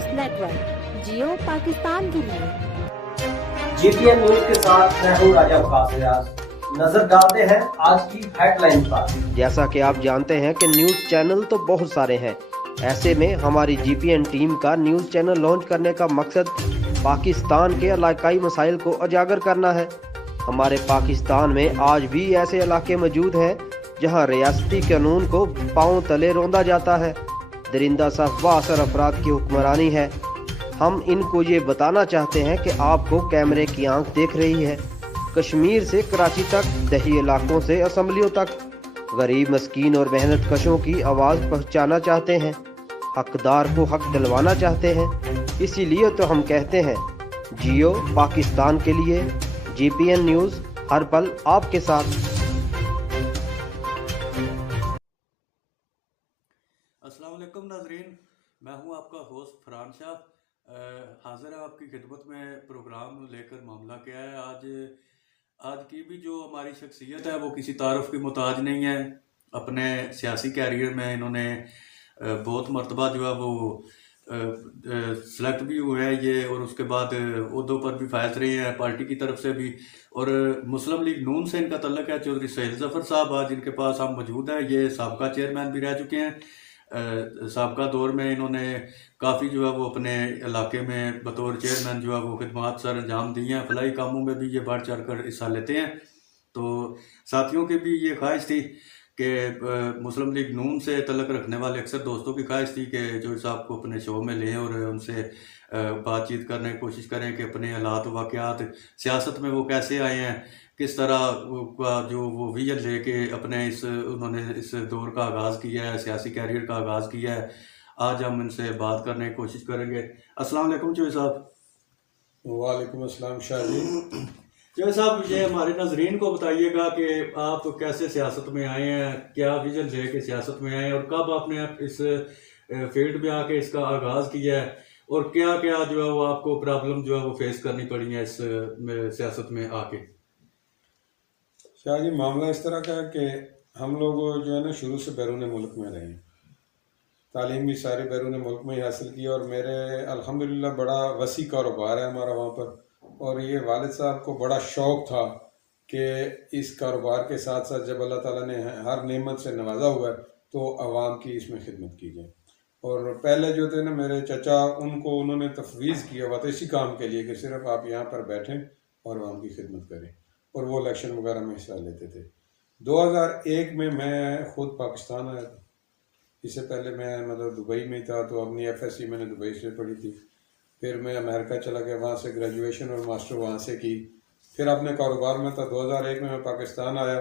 News network, जियो पाकिस्तान के लिए। GPN news के साथ मैं हूं राजा वकास रियाज। नजर डालते हैं आज की हेडलाइन पर। जैसा कि आप जानते हैं कि न्यूज चैनल तो बहुत सारे हैं। ऐसे में हमारी जीपीएन टीम का न्यूज चैनल लॉन्च करने का मकसद पाकिस्तान के इलाकाई मसाइल को उजागर करना है। हमारे पाकिस्तान में आज भी ऐसे इलाके मौजूद हैं जहां रियासती कानून को पांव तले रौंदा जाता है, दरिंदा सा बाअसर अफराद की हुक्मरानी है। हम इनको ये बताना चाहते हैं कि आपको कैमरे की आंख देख रही है। कश्मीर से कराची तक, दही इलाकों से असम्बलियों तक गरीब, मस्कीन और मेहनत कशों की आवाज़ पहुंचाना चाहते हैं, हकदार को हक दिलवाना चाहते हैं। इसीलिए तो हम कहते हैं, जियो पाकिस्तान के लिए। जीपीएन न्यूज़ हर पल आपके साथ। अस्सलाम वालेकुम नाजरीन, मैं हूं आपका होस्ट फरहान शाह। हाजिर है आपकी खिदमत में प्रोग्राम लेकर। मामला क्या है, आज की भी जो हमारी शख्सियत है वो किसी तारुफ की मुताज नहीं है। अपने सियासी कैरियर में इन्होंने बहुत मरतबा जो है वो सेलेक्ट भी हुए हैं ये, और उसके बाद उहदों पर भी फायज रहे हैं पार्टी की तरफ से भी। और मुस्लिम लीग नून से इनका तल्लक है। चौधरी सैयद जफर साहब आज इनके पास हम मौजूद हैं। ये साबका चेयरमैन भी रह चुके हैं। साबका दौर में इन्होंने काफ़ी जो है वो अपने इलाके में बतौर चेयरमैन जो है वो खिदमात सर अंजाम दी हैं। फलाई कामों में भी ये बढ़ चढ़ कर हिस्सा लेते हैं। तो साथियों की भी ये ख्वाहिश थी कि मुस्लिम लीग नून से तल्लक रखने वाले अक्सर दोस्तों की ख्वाहिश थी कि जो साहब को अपने शो में लें और उनसे बातचीत करने की कोशिश करें कि अपने हालात वाक़यात सियासत में वो कैसे आए हैं, किस तरह का जो वो विजन लेके अपने उन्होंने इस दौर का आगाज़ किया है, सियासी कैरियर का आगाज़ किया है। आज हम इनसे बात करने की कोशिश करेंगे। अस्सलाम वालेकुम चौधरी साहब। वालेकुम अस्सलाम शाह जी। चौधरी साहब, ये हमारे नाजरीन को बताइएगा कि आप कैसे सियासत में आए हैं, क्या विजन लेके सियासत में आए हैं और कब आपने इस फील्ड में आके इसका आगाज़ किया है, और क्या क्या जो है वो आपको प्रॉब्लम जो है वो फेस करनी पड़ी है इस सियासत में आके। शाह जी, मामला इस तरह का है कि हम लोग जो है ना शुरू से बैरून मुल्क में रहे हैं। तालीम भी सारी बैरून मुल्क में ही हासिल की, और मेरे अल्हम्दुलिल्लाह बड़ा वसी कारोबार है हमारा वहाँ पर। और ये वालिद साहब को बड़ा शौक़ था कि इस कारोबार के साथ साथ जब अल्लाह ताला ने हर नेमत से नवाजा हुआ है तो आवाम की इसमें खिदमत की जाए। और पहले जो थे ना मेरे चचा, उन्होंने तफवीज़ किया हुआ था इसी काम के लिए कि सिर्फ आप यहाँ पर बैठें और आवाम की खिदमत करें, और वो इलेक्शन वगैरह में हिस्सा लेते थे। 2001 में मैं ख़ुद पाकिस्तान आया था। इससे पहले मैं मतलब दुबई में था, तो अपनी एफएससी मैंने दुबई से पढ़ी थी। फिर मैं अमेरिका चला गया, वहाँ से ग्रेजुएशन और मास्टर वहाँ से की। फिर अपने कारोबार में था। 2001 में मैं पाकिस्तान आया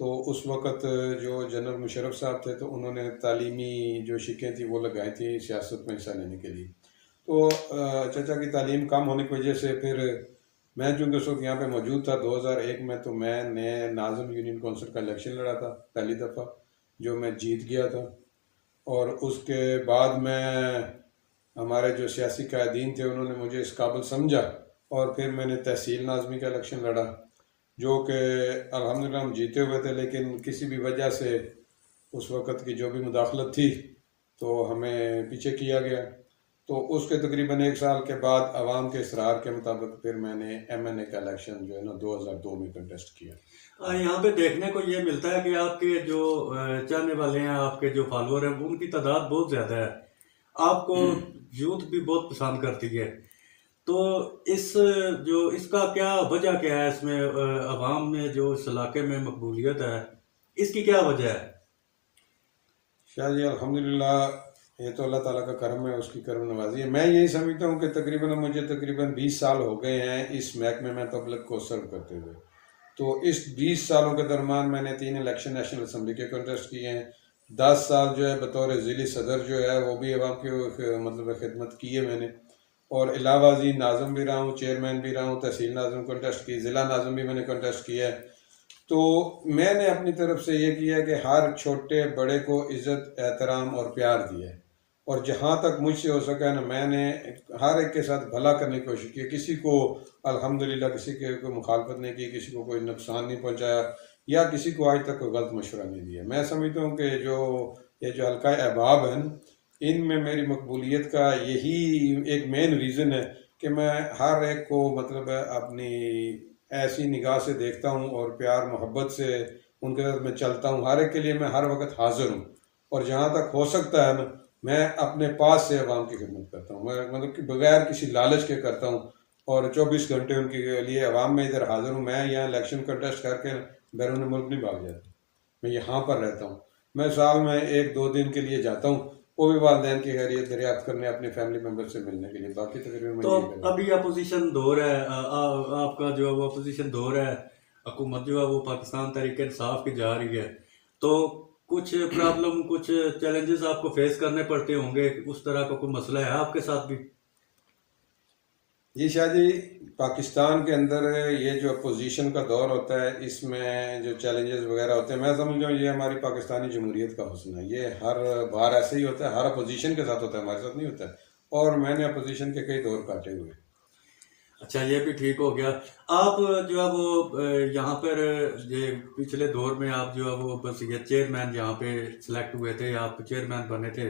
तो उस वक़्त जो जनरल मुशर्रफ साहब थे तो उन्होंने तालीमी जो शिकें थी वो लगाई थी सियासत में हिस्सा लेने के लिए। तो चचा की तालीम कम होने की वजह से फिर मैं चूँकि उस वक्त यहाँ पर मौजूद था 2001 में, तो मैंने नाज़िम यूनियन कौंसिल का इलेक्शन लड़ा था पहली दफ़ा, जो मैं जीत गया था। और उसके बाद हमारे जो सियासी कायदीन थे उन्होंने मुझे इस काबिल समझा, और फिर मैंने तहसील नाज़मी का इलेक्शन लड़ा, जो कि अल्हम्दुलिल्लाह हम जीते हुए थे। लेकिन किसी भी वजह से उस वक़्त की जो भी मुदाखलत थी तो हमें पीछे किया गया। तो उसके तकरीबन 1 साल के बाद आवाम के इसरार के मुताबिक फिर मैंने MNA का इलेक्शन जो है ना 2002 में कंटेस्ट किया। यहाँ पे देखने को ये मिलता है कि आपके जो चाहने वाले हैं, आपके जो फॉलोअर हैं, उनकी तादाद बहुत ज़्यादा है। आपको यूथ भी बहुत पसंद करती है। तो इसका क्या वजह क्या है, इसमें अवाम में जो इस इलाके में मकबूलियत है, इसकी क्या वजह है? शाह जी, अल्हम्दुलिल्लाह ये तो अल्लाह ताला का करम है, उसकी करम नवाजी है। मैं यही समझता हूँ कि मुझे तकरीबन 20 साल हो गए हैं इस महकमे में पब्लिक को सर्व करते हुए। तो इस 20 सालों के दरमियान मैंने 3 इलेक्शन नेशनल असम्बली के कंटेस्ट किए हैं। 10 साल जो है बतौर ज़िली सदर जो है वो भी अवाम की मतलब खिदमत की है मैंने। और अलावा जी नाज़िम भी रहा हूँ, चेयरमैन भी रहा हूँ, तहसील नाज़िम कंटेस्ट की, ज़िला नाज़िम भी मैंने कंटेस्ट किया है। तो मैंने अपनी तरफ से ये किया कि हर छोटे बड़े को इज़्ज़त, एहतराम और प्यार दिया है। और जहाँ तक मुझसे हो सका ना, मैंने हर एक के साथ भला करने की कोशिश की। किसी को अल्हम्दुलिल्लाह किसी के कोई मुखालफत नहीं की, किसी को कोई नुकसान नहीं पहुँचाया, या किसी को आज तक कोई गलत मशवरा नहीं दिया। मैं समझता हूँ कि ये जो हल्का अहबाब है न, इनमें मेरी मकबूलियत का यही एक मेन रीज़न है कि मैं हर एक को मतलब अपनी ऐसी निगाह से देखता हूँ और प्यार मोहब्बत से उनके साथ मैं चलता हूँ। हर एक के लिए मैं हर वक्त हाजिर हूँ और जहाँ तक हो सकता है ना, मैं अपने पास से अवाम की खिदमत करता हूँ। मैं मतलब कि बगैर किसी लालच के करता हूँ और 24 घंटे उनके लिए अवाम में इधर हाजिर हूँ। मैं यहाँ इलेक्शन कंटेस्ट करके बैरून मुल्क नहीं भाग जाता, मैं यहाँ पर रहता हूँ। मैं साल में 1-2 दिन के लिए जाता हूँ, वो भी वालिदैन की खैरियत दरियाफ्त करने, अपने फैमिली मेम्बर से मिलने के लिए। बाकी तकरीबन मैं तो यही करता हूँ। अभी अपोजिशन दौर है, आपका जो है वो अपोजिशन दौर है, हुकूमत जो है वो पाकिस्तान तहरीक इंसाफ की जा रही है, तो कुछ प्रॉब्लम, कुछ चैलेंजेस आपको फेस करने पड़ते होंगे, उस तरह का कोई मसला है आपके साथ भी? जी शाह जी, पाकिस्तान के अंदर ये जो अपोजिशन का दौर होता है, इसमें जो चैलेंजेस वगैरह होते हैं, मैं समझता हूँ ये हमारी पाकिस्तानी जमहूरियत का हुस्न है। ये हर बार ऐसे ही होता है, हर अपोजिशन के साथ होता है, हमारे साथ नहीं होता है। और मैंने अपोजिशन के कई दौर काटे हुए। अच्छा, ये भी ठीक हो गया। आप जो है वो यहाँ पर ये पिछले दौर में आप जो है वो बस ये चेयरमैन यहाँ पे सिलेक्ट हुए थे, आप चेयरमैन बने थे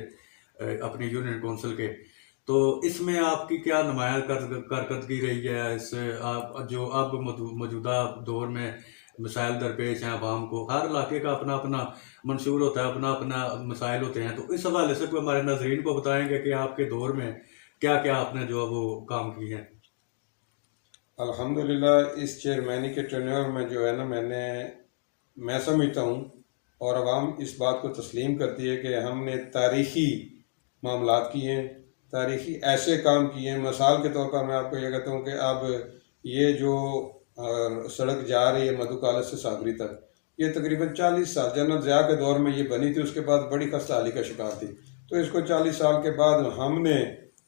अपनी यूनियन काउंसिल के, तो इसमें आपकी क्या नुमाया कारकर्दगी रही है? इस आप जो अब मौजूदा दौर में मसाइल दरपेश हैं आवाम को, हर इलाके का अपना अपना मंशूर होता है, अपना अपना मसाइल होते हैं, तो इस हवाले से कोई हमारे नाजरीन को बताएंगे कि आपके दौर में क्या क्या आपने जो है वो काम किए हैं? अल्हम्दुलिल्लाह इस चेयरमैनी के टेन्योर में जो है ना, मैं समझता हूँ और अवाम इस बात को तस्लीम करती है कि हमने तारीखी मामलात किए हैं, तारीखी ऐसे काम किए हैं। मिसाल के तौर पर मैं आपको ये कहता हूँ कि अब ये जो सड़क जा रही है मधु कॉलेज से सागरी तक, ये तकरीबन 40 साल जनरल ज़िया के दौर में ये बनी थी, उसके बाद बड़ी खस्ताहाली का शिकार थी। तो इसको 40 साल के बाद हमने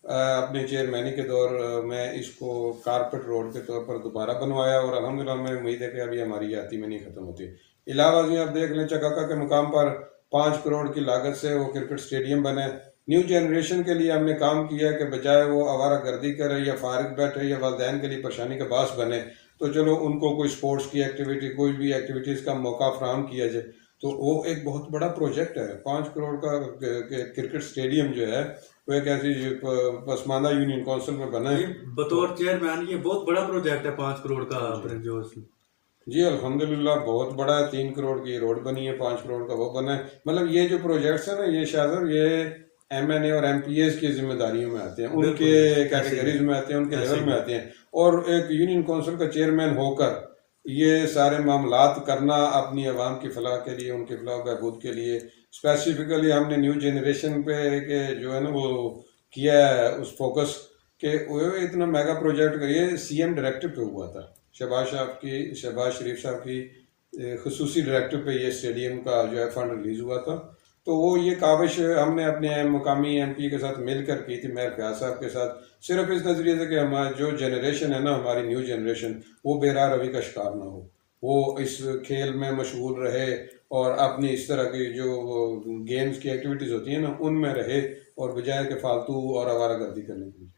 अपने चेयरमैनी के दौर में इसको कारपेट रोड के तौर पर दोबारा बनवाया और अल्हम्दुलिल्लाह हमें उम्मीद है कि अभी हमारी याती में नहीं ख़त्म होती। इलाहाबाद में आप देख लें, चकाका के मुकाम पर 5 करोड़ की लागत से वो क्रिकेट स्टेडियम बने। न्यू जनरेशन के लिए हमने काम किया कि बजाय वो आवारा गर्दी करे या फारिग बैठे या वालिदैन के लिए परेशानी का बास बने, तो चलो उनको कोई स्पोर्ट्स की एक्टिविटी, कोई भी एक्टिविटीज़ का मौका फ्राहम किया जाए। तो वो एक बहुत बड़ा प्रोजेक्ट है। 5 करोड़ का क्रिकेट स्टेडियम जो है वो एक ऐसी पसमानदा यूनियन काउंसिल में बना है। बतौर चेयरमैन ये बहुत बड़ा प्रोजेक्ट है, 5 करोड़ का आपने जो जी अल्हम्दुलिल्लाह बहुत बड़ा है। 3 करोड़ की रोड बनी है, 5 करोड़ का वो बना है। मतलब ये जो प्रोजेक्ट्स है ना, ये शायद ये MNA और MPAs की जिम्मेदारियों में आते हैं, उनके कैटेगरीज में आते हैं, उनके लेवल में आते हैं। और एक यूनियन काउंसिल का चेयरमैन होकर ये सारे मामलात करना अपनी आवाम की फलाह के लिए, उनकी फलाह बहबूद के लिए, स्पेसिफिकली हमने न्यू जनरेशन पे के जो है ना वो किया है उस फोकस के। वो इतना मेगा प्रोजेक्ट करिए, CM डायरेक्टिव पे हुआ था, शहबाज शरीफ साहब की खसूसी डायरेक्टिव पे ये स्टेडियम का जो है फंड रिलीज़ हुआ था। तो वो ये काविश हमने अपने मुकामी MP के साथ मिलकर की थी, मेयर फयाज साहब के साथ, सिर्फ इस नज़रिए से कि हमारा जो जनरेशन है ना, हमारी न्यू जनरेशन, वो बेरा रवि का शिकार ना हो, वो इस खेल में मशगूल रहे और अपनी इस तरह की जो गेम्स की एक्टिविटीज़ होती हैं ना, उनमें रहे और बजाय के फालतू और आवारागर्दी करने की।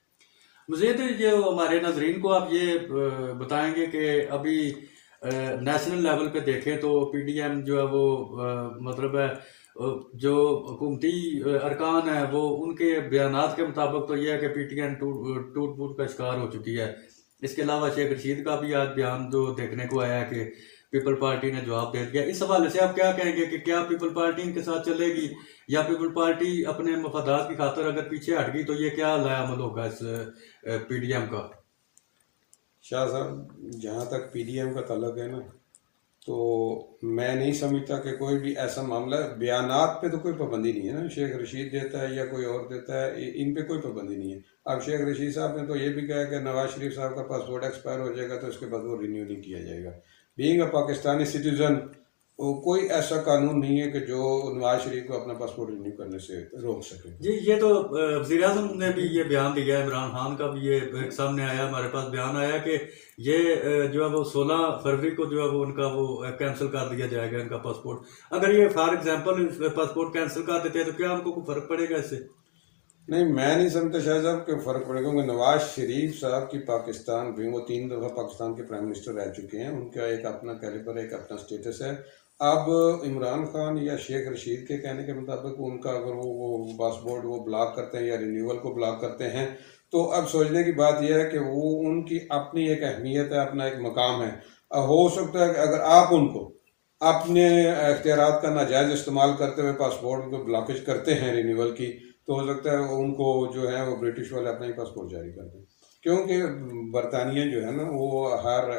मुझे तो ये हमारे नाजरीन को आप ये बताएंगे कि अभी नेशनल लेवल पे देखें तो PDM जो है वो मतलब है जो हुकूमती अरकान है वो उनके बयानात के मुताबिक तो ये है कि PTN टूट फूट का शिकार हो चुकी है। इसके अलावा शेख रशीद का भी आज बयान जो देखने को आया है कि पीपल पार्टी ने जवाब दे दिया। इस हवाले से आप क्या कहेंगे कि क्या पीपल पार्टी इनके साथ चलेगी या पीपल पार्टी अपने मफादात की खातर अगर पीछे हट गई तो ये क्या लायामल होगा इस PDM का? शाह साहब, जहाँ तक PDM का तल्लुक है ना, तो मैं नहीं समझता कि कोई भी ऐसा मामला, बयानात पे तो कोई पाबंदी नहीं है ना, शेख रशीद देता है या कोई और देता है, इन पे कोई पाबंदी नहीं है। अब शेख रशीद साहब ने तो ये भी कहा कि नवाज शरीफ साहब का पासपोर्ट एक्सपायर हो जाएगा तो उसके बाद वो रिन्यू नहीं किया जाएगा। बीइंग अ पाकिस्तानी सिटीजन, कोई ऐसा कानून नहीं है कि जो नवाज शरीफ को अपना पासपोर्ट रिन्यू करने से रोक सके। जी, ये तो वज़ीर आज़म ने भी ये बयान दिया है, इमरान खान का भी ये सामने आया, हमारे पास बयान आया कि ये जो है वो 16 फरवरी को जो है वो उनका वो कैंसिल कर दिया जाएगा इनका पासपोर्ट। अगर ये फॉर एग्जांपल पासपोर्ट कैंसिल कर देते हैं तो क्या हमको कोई फ़र्क पड़ेगा इससे? नहीं, मैं नहीं समझता शाह साहब कि फ़र्क पड़ेगा, क्योंकि नवाज शरीफ साहब की पाकिस्तान भी, वो 3 दफ़ा पाकिस्तान के प्राइम मिनिस्टर रह चुके हैं, उनका एक अपना कैलिबर, एक अपना स्टेटस है। अब इमरान खान या शेख रशीद के कहने के मुताबिक उनका अगर वो पासपोर्ट वो ब्लॉक करते हैं या रिन्यूअल को ब्लॉक करते हैं, तो अब सोचने की बात यह है कि वो उनकी अपनी एक अहमियत है, अपना एक मकाम है। हो सकता है कि अगर आप उनको अपने इख्तियारात का नाजायज़ इस्तेमाल करते हुए पासपोर्ट को ब्लॉकेज करते हैं रिन्यूअल की, तो हो सकता है उनको जो है वो ब्रिटिश वाले अपना ही पासपोर्ट जारी कर दें, क्योंकि बरतानिया जो है ना वो हर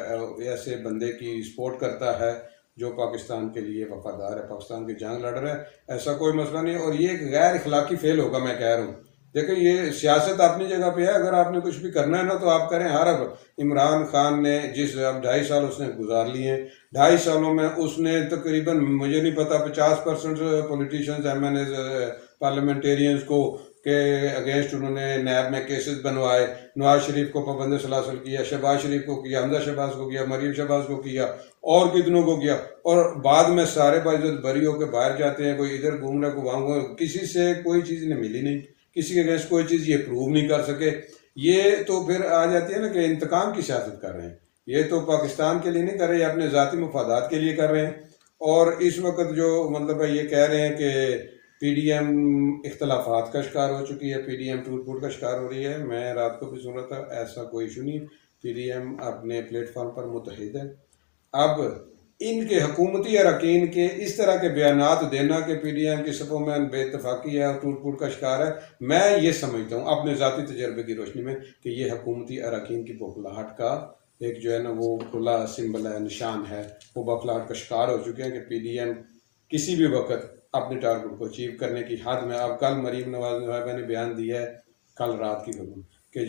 ऐसे बंदे की सपोर्ट करता है जो पाकिस्तान के लिए वफादार है, पाकिस्तान की जंग लड़ रहा है। ऐसा कोई मसला नहीं, और ये एक गैर इखलाकी फेल होगा, मैं कह रहा हूँ। देखो ये सियासत अपनी जगह पे है, अगर आपने कुछ भी करना है ना तो आप करें। हर अब इमरान खान ने जिस अब 2.5 साल उसने गुजार लिए हैं, 2.5 सालों में उसने तकरीबन मुझे नहीं पता 50% पॉलिटिशियंस MNAs पार्लियामेंटेरियंस को के अगेंस्ट उन्होंने नैब में केसेस बनवाए। नवाज शरीफ को पाबंद सलासल किया, शहबाज शरीफ को किया, हमजा शहबाज को किया, मरीम शहबाज को किया, और कितनों को किया, और बाद में सारे बाइज्जत बरी होकर बाहर जाते हैं। कोई इधर घूम रहा, कोई वहाँ घूम, किसी से कोई चीज़ ने मिली नहीं, किसी के अगेंस्ट कोई चीज़ ये प्रूव नहीं कर सके। ये तो फिर आ जाती है ना कि इंतकाम की सियासत कर रहे हैं। ये तो पाकिस्तान के लिए नहीं कर रहे, अपने ज़ाती मफादात के लिए कर रहे हैं। और इस वक्त जो मतलब है ये कह रहे हैं कि PDM इख्तलाफात का शिकार हो चुकी है, PDM टूट फूट का शिकार हो रही है। मैं रात को भी सुन रहा था, ऐसा कोई इशू नहीं। PDM अपने प्लेटफॉर्म पर मुतहिद है। अब इनके हुकूमती अरकान के इस तरह के बयानात देना कि PDM की सफ़ों में बेइत्तफाकी है और टूट फूट का शिकार है, मैं ये समझता हूँ अपने ज़ाती तजर्बे की रोशनी में कि ये हुकूमती अरकान की बौखलाहट का एक जो है ना वो खुला सिंबल है, निशान है। वो बौखलाहट का शिकार हो चुके हैं कि PDM किसी भी वक्त अपने टारगेट को अचीव करने की हद में। अब कल मरीम नवाज साहबा ने बयान दिया है, कल रात की खबर कि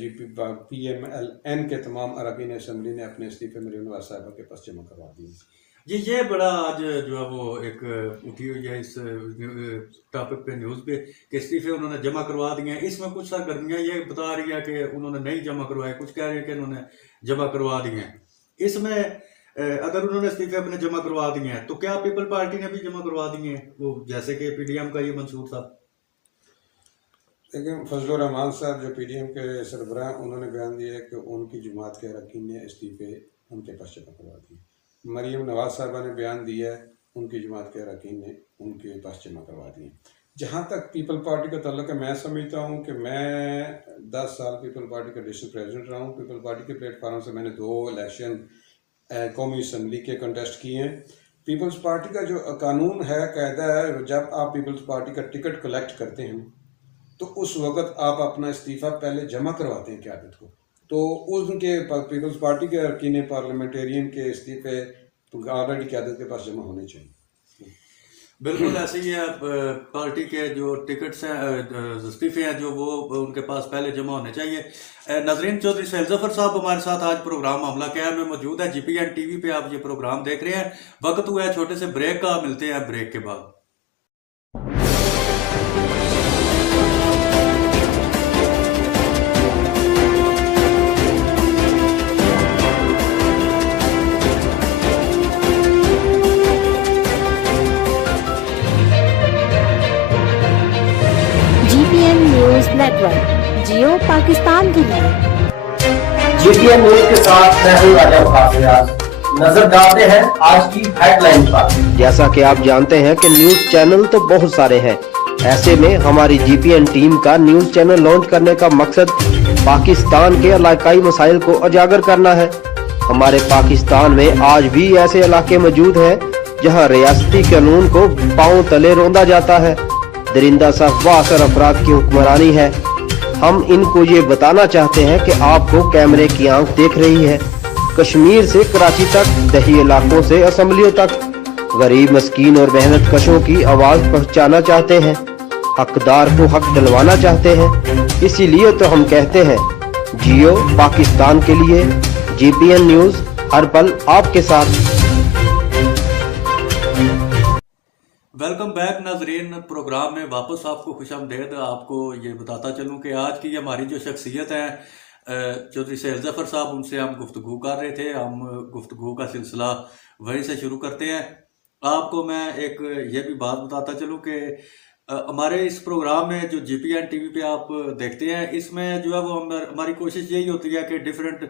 PMLN के तमाम अरकान असम्बली ने अपने इस्तीफे मरीम नवाज साहबा के पास जमा करवा दिए। ये बड़ा आज जो है वो एक उठी हुई है इस टॉपिक पे न्यूज़ पे कि इस्तीफे उन्होंने जमा करवा दिए हैं। इसमें कुछ सरगर्मियाँ ये बता रही है कि उन्होंने नहीं जमा करवाए, कुछ कह रहे हैं कि उन्होंने जमा करवा दिए हैं। इसमें अगर उन्होंने इस्तीफे अपने जमा करवा दिए हैं तो क्या पीपल पार्टी ने भी जमा करवा दिए हैं, वो जैसे कि PDM का ये मंसूर था? लेकिन फजलुर रहमान साहब जो PDM के सरबराह, उन्होंने बयान दिया है कि उनकी जमात के अरकान ने इस्तीफे उनके पास जमा करवा दिए। मरीम नवाज साहबा ने बयान दिया है, उनकी जमात के अरकान ने उनके पास जमा करवा दिए। जहाँ तक पीपल पार्टी का तल्लुक है, मैं समझता हूँ कि मैं 10 साल पीपल पार्टी का डिस्ट्रिक्ट प्रेसिडेंट रहा हूँ। पीपल पार्टी के प्लेटफार्म से मैंने 2 इलेक्शन कौमी असम्बली के कंटेस्ट किए हैं। पीपल्स पार्टी का जो कानून है, कायदा है, जब आप पीपल्स पार्टी का टिकट कलेक्ट करते हैं तो उस वक्त आप अपना इस्तीफ़ा पहले जमा करवाते हैं क़यादत को। तो उनके पीपल्स पार्टी के अरकान पार्लियामेंटेरियन के इस्तीफ़े ऑलरेडी क़यादत के पास जमा होने चाहिए। बिल्कुल ऐसे ही है, पार्टी के जो टिकट्स हैं, इस्तीफे हैं, जो वो उनके पास पहले जमा होने चाहिए। नाज़रीन, चौधरी सहेल ज़फ़र साहब हमारे साथ आज प्रोग्राम मामला क्या है में मौजूद है। GPN TV पे आप ये प्रोग्राम देख रहे हैं। वक्त हुआ है छोटे से ब्रेक का, मिलते हैं ब्रेक के बाद। GPN न्यूज नेटवर्क, जियो पाकिस्तान के लिए। GPN न्यूज के साथ मैं हूं राजा वकास रियाज। नजर डालते हैं आज की हेडलाइन पर। जैसा कि आप जानते हैं कि न्यूज चैनल तो बहुत सारे हैं, ऐसे में हमारी GPN टीम का न्यूज चैनल लॉन्च करने का मकसद पाकिस्तान के इलाकाई मसाइल को उजागर करना है। हमारे पाकिस्तान में आज भी ऐसे इलाके मौजूद हैं जहां रियासती कानून को पांव तले रौंदा जाता है, दरिंदा सा वासर अफराद की हुक्मरानी है। हम इनको ये बताना चाहते हैं कि आपको कैमरे की आंख देख रही है। कश्मीर से कराची तक, दही इलाकों से असम्बलियों तक गरीब, मस्कीन और मेहनत कशों की आवाज पहुंचाना चाहते हैं, हकदार को हक दिलवाना चाहते हैं। इसीलिए तो हम कहते हैं, जियो पाकिस्तान के लिए। GPN न्यूज हर पल आपके साथ। वेलकम बैक नाजरीन, प्रोग्राम में वापस आपको खुशामदीद। आपको ये बताता चलूँ कि आज की हमारी जो शख्सियत है चौधरी सहेल ज़फ़र साहब, उनसे हम गुफ्तगू कर रहे थे। हम गुफ्तगू का सिलसिला वहीं से शुरू करते हैं। आपको मैं एक ये भी बात बताता चलूँ कि हमारे इस प्रोग्राम में जो जीपीएन टीवी पे आप देखते हैं, इसमें जो है वो हमारी कोशिश यही होती है कि डिफरेंट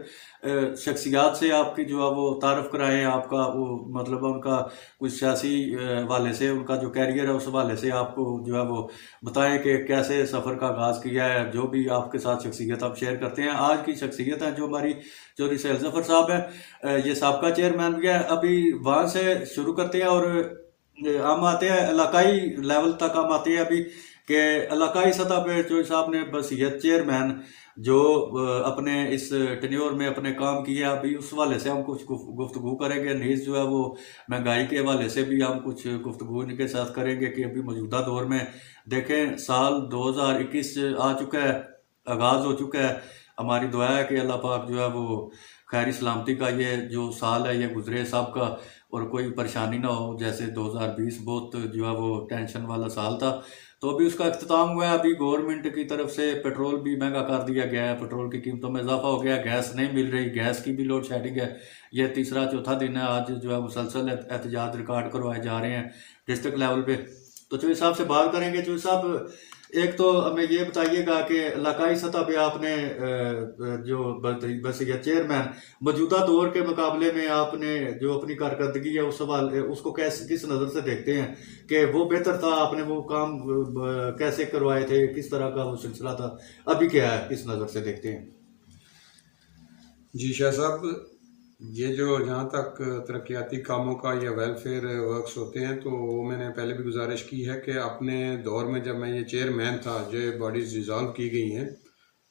शख्सियात से आपकी जो है वो तारफ़ कराएं, आपका वो मतलब उनका कुछ सियासी हवाले से, उनका जो कैरियर है उस हवाले से आपको जो है वो बताएं कि कैसे सफ़र का आगाज़ किया है। जो भी आपके साथ शख्सियत आप शेयर करते हैं, आज की शख्सियत है जो हमारी चौधरी सैयद ज़फ़र साहब हैं, ये साबका चेयरमैन भी है। अभी वहाँ से शुरू करते हैं और हम आते हैं इलाकाई लेवल तक, हम आते हैं अभी कि इलाकाई सतह पे जो साहब ने बस ये चेयरमैन जो अपने इस टेन्योर में अपने काम किया, अभी उस हवाले से हम कुछ गुफ्तगू करेंगे। नीज़ जो है वो महंगाई के हवाले से भी हम कुछ गुफ्तगू इनके साथ करेंगे कि अभी मौजूदा दौर में देखें, साल 2021 आ चुका है, आगाज़ हो चुका है। हमारी दुआ है कि अल्लाह पाक जो है वो खैर सलामती का ये जो साल है ये गुजरे सबका, और कोई परेशानी ना हो। जैसे 2020 बहुत जो है वो टेंशन वाला साल था, तो अभी उसका अख्ताम हुआ है। अभी गवर्नमेंट की तरफ से पेट्रोल भी महंगा कर दिया गया है, पेट्रोल की कीमतों में इजाफा हो गया, गैस नहीं मिल रही, गैस की भी लोड शेडिंग है। ये तीसरा चौथा दिन है, आज जो है मुसलसल एहतजाज रिकॉर्ड करवाए जा रहे हैं डिस्ट्रिक्ट लेवल पे। तो चौधरी साहब से बात करेंगे। चौधरी साहब, एक तो हमें ये बताइएगा कि इलाकाई सतह पे आपने जो बस ये चेयरमैन मौजूदा दौर के मुकाबले में आपने जो अपनी कारकर्दगी है उस सवाल उसको कैसे किस नज़र से देखते हैं कि वो बेहतर था, आपने वो काम कैसे करवाए थे, किस तरह का वो सिलसिला था, अभी क्या है, किस नज़र से देखते हैं? जी शाह साहब, ये जो जहाँ तक तरक्याती कामों का या वेलफेयर वर्क्स होते हैं, तो वो मैंने पहले भी गुजारिश की है कि अपने दौर में जब मैं ये चेयरमैन था, जो बॉडीज़ डिज़ॉल्व की गई हैं,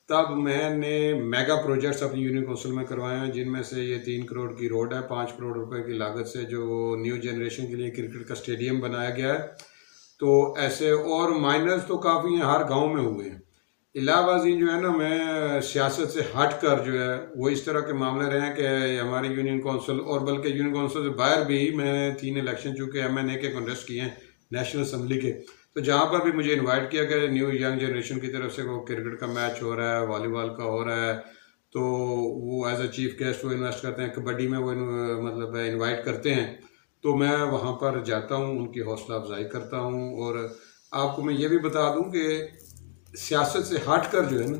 तब मैंने मेगा प्रोजेक्ट्स अपनी यूनियन काउंसिल में करवाए हैं, जिनमें से ये 3 करोड़ की रोड है, 5 करोड़ रुपए की लागत से जो न्यू जनरेशन के लिए क्रिकेट का स्टेडियम बनाया गया है। तो ऐसे और माइनर्स तो काफ़ी हैं, हर गाँव में हुए हैं। इलाहाबादी जो है ना, मैं सियासत से हट कर जो है वो इस तरह के मामले रहे हैं कि हमारी यूनियन काउंसिल और बल्कि यूनियन काउंसिल से बाहर भी मैंने 3 इलेक्शन चूँकि MNA के कंटेस्ट किए हैं, नेशनल असम्बली के, तो जहाँ पर भी मुझे इनवाइट किया गया, न्यू यंग जनरेशन की तरफ से वो क्रिकेट का मैच हो रहा है, वॉलीबॉल का हो रहा है, तो वो एज अ चीफ गेस्ट वो इन्वेस्ट करते हैं, कबड्डी में वो मतलब इन्वाइट करते हैं, तो मैं वहाँ पर जाता हूँ, उनकी हौसला अफजाई करता हूँ। और आपको मैं ये भी बता दूँ कि सियासत से हट कर जो है ना,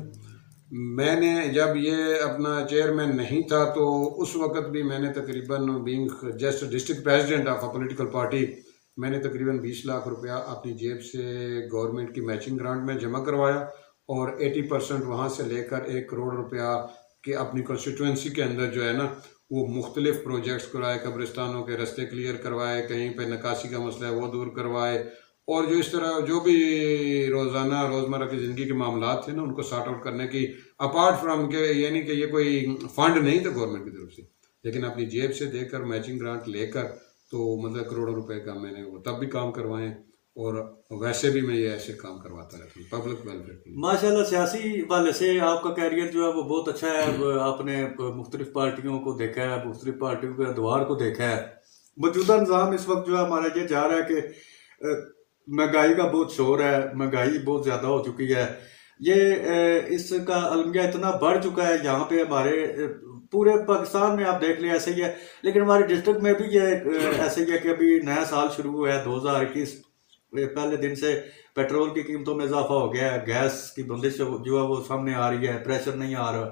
मैंने जब ये अपना चेयरमैन नहीं था तो उस वक्त भी मैंने तकरीबन being just district president of a political party, मैंने तकरीबन 20 लाख रुपया अपनी जेब से गवर्नमेंट की मैचिंग ग्रांट में जमा करवाया, और 80% वहाँ से लेकर 1 करोड़ रुपया के अपनी कॉन्स्टिट्यूंसी के अंदर जो है ना वो मुख्तलिफ प्रोजेक्ट्स करवाए, कब्रिस्तानों के रास्ते क्लियर करवाए, कहीं पे नकासी का मसला है वो दूर करवाए, और जो इस तरह जो भी रोज़मर्रा की ज़िंदगी के मामलात थे ना उनको सॉर्ट आउट करने की, अपार्ट फ्राम के यानी कि ये कोई फंड नहीं था गवर्नमेंट की तरफ से, लेकिन अपनी जेब से देकर मैचिंग ग्रांट लेकर, तो मतलब करोड़ों रुपए का मैंने वो तब भी काम करवाए, और वैसे भी मैं ये ऐसे काम करवाता रहता हूँ पब्लिक वेलफेयर के लिए। माशाल्लाह, सियासी वाले से आपका कैरियर जो है वो बहुत अच्छा है। आपने मुख्तलिफ पार्टियों को देखा है, मुख्तलिफ पार्टियों के अदवार को देखा है। मौजूदा निज़ाम इस वक्त जो है हमारा ये जा रहा है कि महंगाई का बहुत शोर है, महंगाई बहुत ज़्यादा हो चुकी है। ये इसका अलमिया इतना बढ़ चुका है यहाँ पे, हमारे पूरे पाकिस्तान में आप देख लें ऐसे ही है, लेकिन हमारे डिस्ट्रिक्ट में भी ये ऐसे ही है कि अभी नया साल शुरू हुआ है 2021, पहले दिन से पेट्रोल की कीमतों में इजाफा हो गया है, गैस की बंदिश जो है वो सामने आ रही है, प्रेशर नहीं आ रहा।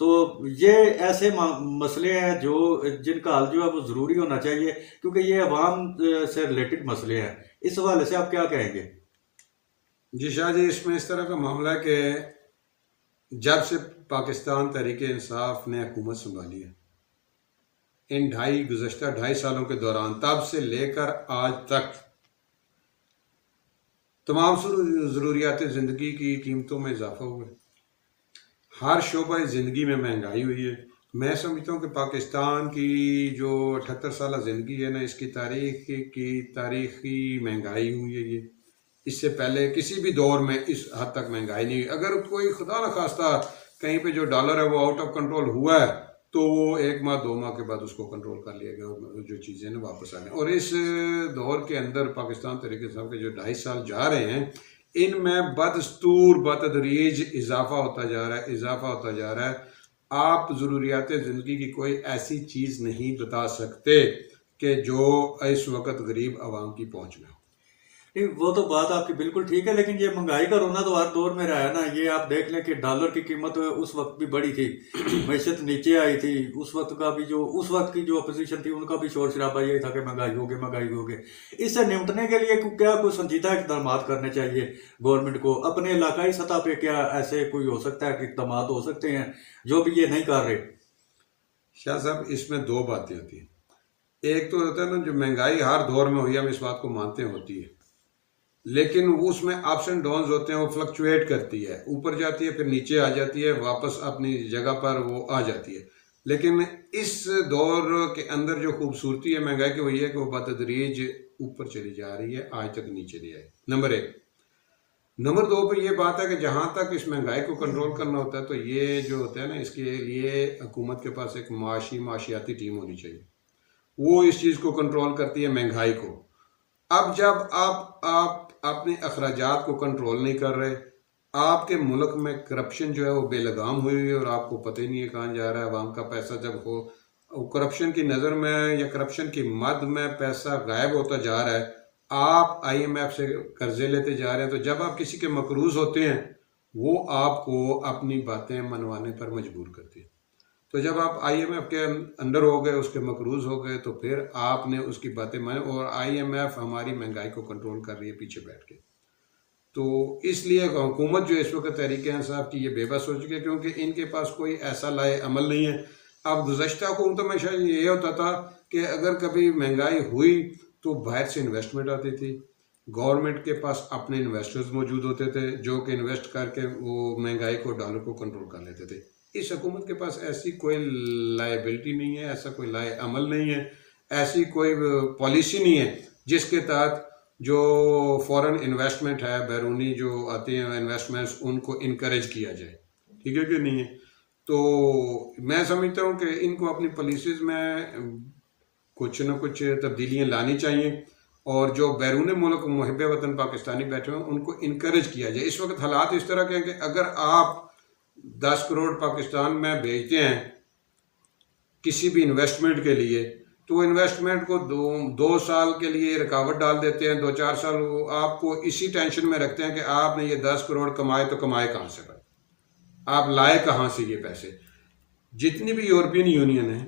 तो ये ऐसे मसले हैं जो जिनका हल जो है वो ज़रूरी होना चाहिए, क्योंकि ये अवाम से रिलेटेड मसले हैं। इस हवाले से आप क्या कहेंगे? जी शाह जी, इसमें इस तरह का मामला है कि जब से पाकिस्तान तहरीक-ए-इंसाफ ने हुकूमत संभाली है, इन गुज़श्ता 2.5 सालों के दौरान, तब से लेकर आज तक तमाम ज़रूरियात ज़िंदगी की कीमतों में इजाफा हुआ है, हर शोबा ज़िंदगी में महंगाई हुई है। मैं समझता हूँ कि पाकिस्तान की जो 78 साल ज़िंदगी है ना, इसकी तारीखी महंगाई हुई है। ये इससे पहले किसी भी दौर में इस हद तक महंगाई नहीं हुई। अगर कोई खुदा न खास्ता कहीं पे जो डॉलर है वो आउट ऑफ कंट्रोल हुआ है, तो वो 1 माह 2 माह के बाद उसको कंट्रोल कर लिया गया और जो चीज़ें ना वापस आ गई। और इस दौर के अंदर पाकिस्तान तहरीक-ए-इंसाफ के जो 2.5 साल जा रहे हैं, इनमें बदस्तूर बतदरीज इजाफा होता जा रहा है। आप ज़रूरियात ज़िंदगी की कोई ऐसी चीज़ नहीं बता सकते कि जो इस वक्त गरीब आवाम की पहुँच में हो। नहीं, वो तो बात आपकी बिल्कुल ठीक है, लेकिन ये महंगाई का रोना तो हर दौर में रहा है ना। ये आप देख लें कि डॉलर की कीमत उस वक्त भी बढ़ी थी, मैशत नीचे आई थी। उस वक्त की जो अपोजिशन थी उनका भी शोर शराबा यही था कि महंगाई हो गई। इससे निपटने के लिए क्या कोई संजीदा इकदाम करने चाहिए गवर्नमेंट को अपने इलाकाई सतह पे? क्या ऐसे कोई हो सकता है कि इकदाम हो सकते हैं जो भी ये नहीं कर रहे? शाह साहब, इसमें दो बातें होती हैं। एक तो होता है ना, जो महंगाई हर दौर में हुई, हम इस बात को मानते हैं होती है, लेकिन वो उसमें अप्स एंड डाउन्स होते हैं, वो फ्लक्चुएट करती है, ऊपर जाती है फिर नीचे आ जाती है, वापस अपनी जगह पर वो आ जाती है। लेकिन इस दौर के अंदर जो खूबसूरती है महंगाई की, वही है कि वो बतदरीज ऊपर चली जा रही है, आज तक नीचे नहीं आई। नंबर एक। नंबर दो पे ये बात है कि जहाँ तक इस महंगाई को कंट्रोल करना होता है, तो ये जो होता है ना, इसके लिए हुकूमत के पास एक माशियाती टीम होनी चाहिए। वो इस चीज़ को कंट्रोल करती है, महंगाई को। अब जब आप अपने अखराजात को कंट्रोल नहीं कर रहे, आपके मुल्क में करप्शन जो है वो बेलगाम हुई है और आपको पता ही नहीं है कहाँ जा रहा है। अवाम का पैसा जब हो करप्शन की नज़र में या करप्शन की मद में पैसा गायब होता जा रहा है, आप IMF से कर्जे लेते जा रहे हैं, तो जब आप किसी के मकरूज होते हैं, वो आपको अपनी बातें मनवाने पर मजबूर करती है। तो जब आप IMF के अंदर हो गए, उसके मकरूज हो गए, तो फिर आपने उसकी बातें माने। और IMF हमारी महंगाई को कंट्रोल कर रही है पीछे बैठ के। तो इसलिए हुकूमत जो इस वक्त तहरीक इंसाफ की, ये बेबस हो चुकी है, क्योंकि इनके पास कोई ऐसा लाए अमल नहीं है। अब गुज़श्ता हुकूमतों में शायद ये होता था कि अगर कभी महंगाई हुई तो बाहर से इन्वेस्टमेंट आती थी, गवर्नमेंट के पास अपने इन्वेस्टर्स मौजूद होते थे जो कि इन्वेस्ट करके वो महंगाई को, डॉलर को कंट्रोल कर लेते थे। इस हुकूमत के पास ऐसी कोई लायबिलिटी नहीं है, ऐसा कोई लाए अमल नहीं है, ऐसी कोई पॉलिसी नहीं है जिसके तहत जो फॉरेन इन्वेस्टमेंट है, बैरूनी जो आते हैं इन्वेस्टमेंट्स, उनको इनकरेज किया जाए। ठीक है कि नहीं है? तो मैं समझता हूँ कि इनको अपनी पॉलिसीज़ में कुछ न कुछ तब्दीलियाँ लानी चाहिए, और जो बैरून मुल्क मुहिब वतन पाकिस्तानी बैठे हैं उनको इनकरेज किया जाए। इस वक्त हालात इस तरह के हैं कि अगर आप 10 करोड़ पाकिस्तान में भेजते हैं किसी भी इन्वेस्टमेंट के लिए, तो इन्वेस्टमेंट को दो साल के लिए रुकावट डाल देते हैं। 2-4 साल वो आपको इसी टेंशन में रखते हैं कि आपने ये 10 करोड़ कमाए, तो कमाए कहाँ से भाई, आप लाए कहाँ से ये पैसे। जितनी भी यूरोपियन यूनियन है,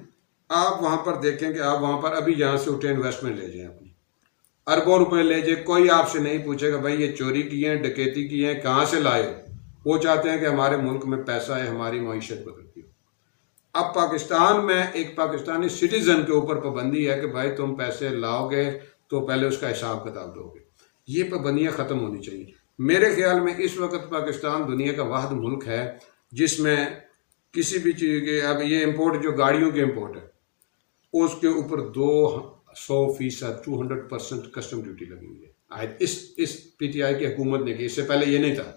आप वहाँ पर देखें कि आप वहाँ पर अभी यहाँ से उठे इन्वेस्टमेंट ले जाएं, अपनी अरबों रुपए ले जाए, कोई आपसे नहीं पूछेगा भाई ये चोरी की है, डकैती की है, कहाँ से लाए। वो चाहते हैं कि हमारे मुल्क में पैसा है, हमारी मईशत बदलती हो। अब पाकिस्तान में एक पाकिस्तानी सिटीजन के ऊपर पाबंदी है कि भाई तुम पैसे लाओगे तो पहले उसका हिसाब किताब दोगे। ये पाबंदियाँ ख़त्म होनी चाहिए। मेरे ख्याल में इस वक्त पाकिस्तान दुनिया का वाहिद मुल्क है जिसमें किसी भी चीज़ के, अब ये इम्पोर्ट जो गाड़ियों के इम्पोर्ट है, उसके ऊपर 200% 200% कस्टम ड्यूटी लगी हुई है। इस PTI की हुकूमत ने की, इससे पहले ये नहीं था।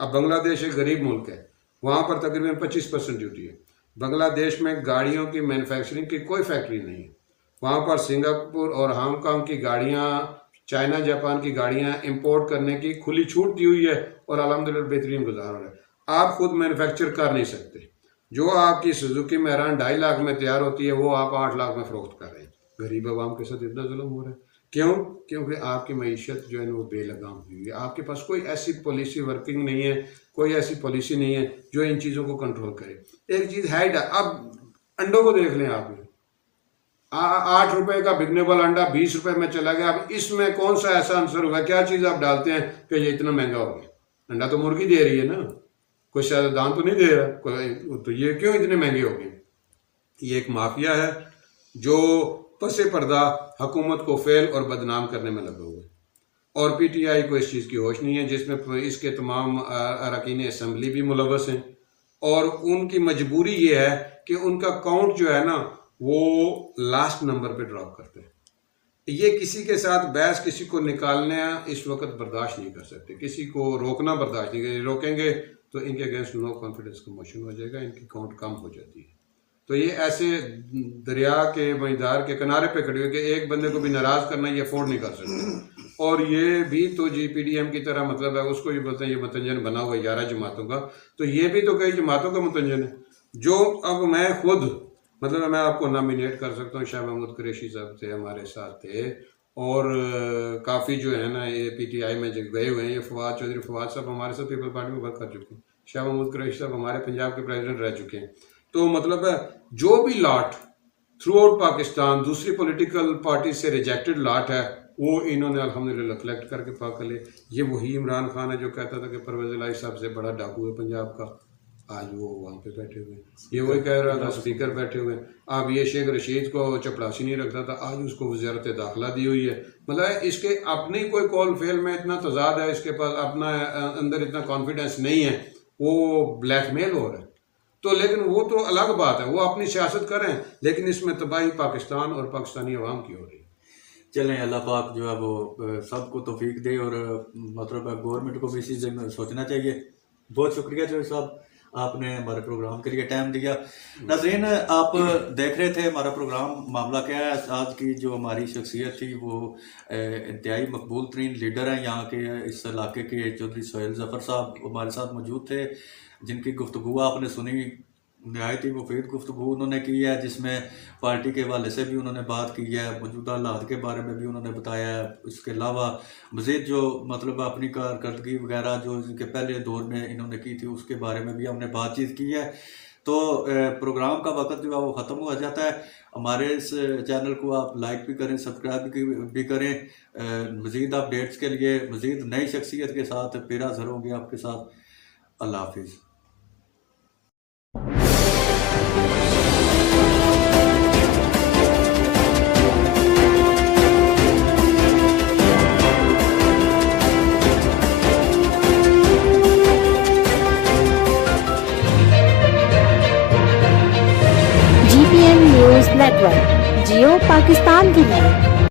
अब बांग्लादेश एक गरीब मुल्क है, वहाँ पर तकरीबन 25% ड्यूटी है। बांग्लादेश में गाड़ियों की मैन्युफैक्चरिंग की कोई फैक्ट्री नहीं है। वहाँ पर सिंगापुर और हांगकांग की गाड़ियाँ, चाइना जापान की गाड़ियाँ इंपोर्ट करने की खुली छूट दी हुई है और अल्हम्दुलिल्लाह बेहतरीन गुजार है। आप खुद मैन्युफैक्चर कर नहीं सकते। जो आपकी सुजुकी मेहरान 2.5 लाख में तैयार होती है, वो आप 8 लाख में फरोख्त कर रहे हैं। गरीब आवाम के साथ इतना जुल्म हो रहा है, क्यों? क्योंकि आपकी मईशत जो है ना वो बेलगाम हुई है। आपके पास कोई ऐसी पॉलिसी वर्किंग नहीं है, कोई ऐसी पॉलिसी नहीं है जो इन चीज़ों को कंट्रोल करे। एक चीज़ है, अब अंडों को देख लें आप, 8 रुपए का बिकने वाला अंडा 20 रुपए में चला गया। अब इसमें कौन सा ऐसा आंसर होगा, क्या चीज़ आप डालते हैं कि ये इतना महंगा हो गया? अंडा तो मुर्गी दे रही है ना, कोई सियासतदान तो नहीं दे रहा कोई, तो ये क्यों इतने महंगे हो गए? ये एक माफिया है जो पसे पर्दा हुकूमत को फेल और बदनाम करने में लगे हुए, और PTI को इस चीज़ की होश नहीं है, जिसमें इसके तमाम अरकान असम्बली भी मुलव्वस हैं, और उनकी मजबूरी ये है कि उनका काउंट जो है ना वो लास्ट नंबर पे ड्रॉप करते हैं। ये किसी के साथ बहस, किसी को निकालना इस वक्त बर्दाश्त नहीं कर सकते, किसी को रोकना बर्दाश्त नहीं कर, रोकेंगे तो इनके अगेंस्ट नो कॉन्फिडेंस का मोशन हो जाएगा, इनकी काउंट कम हो जाती है। तो ये ऐसे दरिया के मझधार के किनारे पे खड़ी हो कि एक बंदे को भी नाराज़ करना ये अफोर्ड नहीं कर सकते। और ये भी तो GPDM की तरह, मतलब है उसको ये बोलते हैं ये मतंजन बना हुआ 11 जमातों का, तो ये भी तो कई जमातों का मतंजन है। जो अब मैं खुद, मतलब मैं आपको नॉमिनेट कर सकता हूँ, शाह महमूद कुरैशी साहब थे, हमारे साथ थे, और काफ़ी जो है ना ये PTI में जो गए हुए हैं, ये फवाद चौधरी फवाद साहब हमारे साथ पीपल पार्टी में वर्क कर चुके हैं, शाह महमूद कुरैशी साहब हमारे पंजाब के प्रेसिडेंट रह चुके हैं। तो मतलब है जो भी लाट थ्रू आउट पाकिस्तान दूसरी पॉलिटिकल पार्टी से रिजेक्टेड लाट है वो इन्होंने अल्हम्दुलिल्लाह कलेक्ट करके पाक ले। ये वही इमरान खान है जो कहता था कि परवेज़ इलाही साहब से बड़ा डाकू है पंजाब का, आज वो वहाँ पे बैठे हुए हैं। ये वही कह रहा था स्पीकर बैठे हुए हैं। अब ये शेख रशीद को चपड़ासी नहीं रखता था, आज उसको वज़ारत दाखिला दी हुई है। मतलब इसके अपनी कोई कॉल फेल में इतना तजाद है, इसके पास अपना अंदर इतना कॉन्फिडेंस नहीं है, वो ब्लैकमेल हो रहा है। तो लेकिन वो तो अलग बात है, वो अपनी सियासत करें, लेकिन इसमें तबाही पाकिस्तान और पाकिस्तानी अवाम की हो रही है। चलें, अल्लाह पाक जो है वो सबको तौफीक दे और मतलब गवर्नमेंट को भी इसी में सोचना चाहिए। बहुत शुक्रिया जो साहब, आपने हमारे प्रोग्राम के लिए टाइम दिया। नाज़रीन, आप देख रहे थे हमारा प्रोग्राम मामला क्या है। आज की जो हमारी शख्सियत थी वो इंतहाई मकबूल तरीन लीडर हैं यहाँ के, इस इलाके के चौधरी सोहेल ज़फ़र साहब हमारे साथ मौजूद थे, जिनकी गुफ्तगू आपने सुनी। नहायत ही मुफीद गुफ्तगू उन्होंने की है, जिसमें पार्टी के हवाले से भी उन्होंने बात की है, मौजूदा हालात के बारे में भी उन्होंने बताया है। इसके अलावा मज़ीद जो मतलब अपनी कारकर्दगी वगैरह जो इनके पहले दौर में इन्होंने की थी उसके बारे में भी हमने बातचीत की है। तो प्रोग्राम का वक्त जो है वो ख़त्म हो जाता है। हमारे इस चैनल को आप लाइक भी करें, सब्सक्राइब भी करें। मज़ीद अपडेट्स के लिए मज़ीद नई शख्सियत के साथ फिर हाज़िर होंगे आपके साथ। अल्लाह हाफिज़। GPN न्यूज नेटवर्क, जियो पाकिस्तान की है।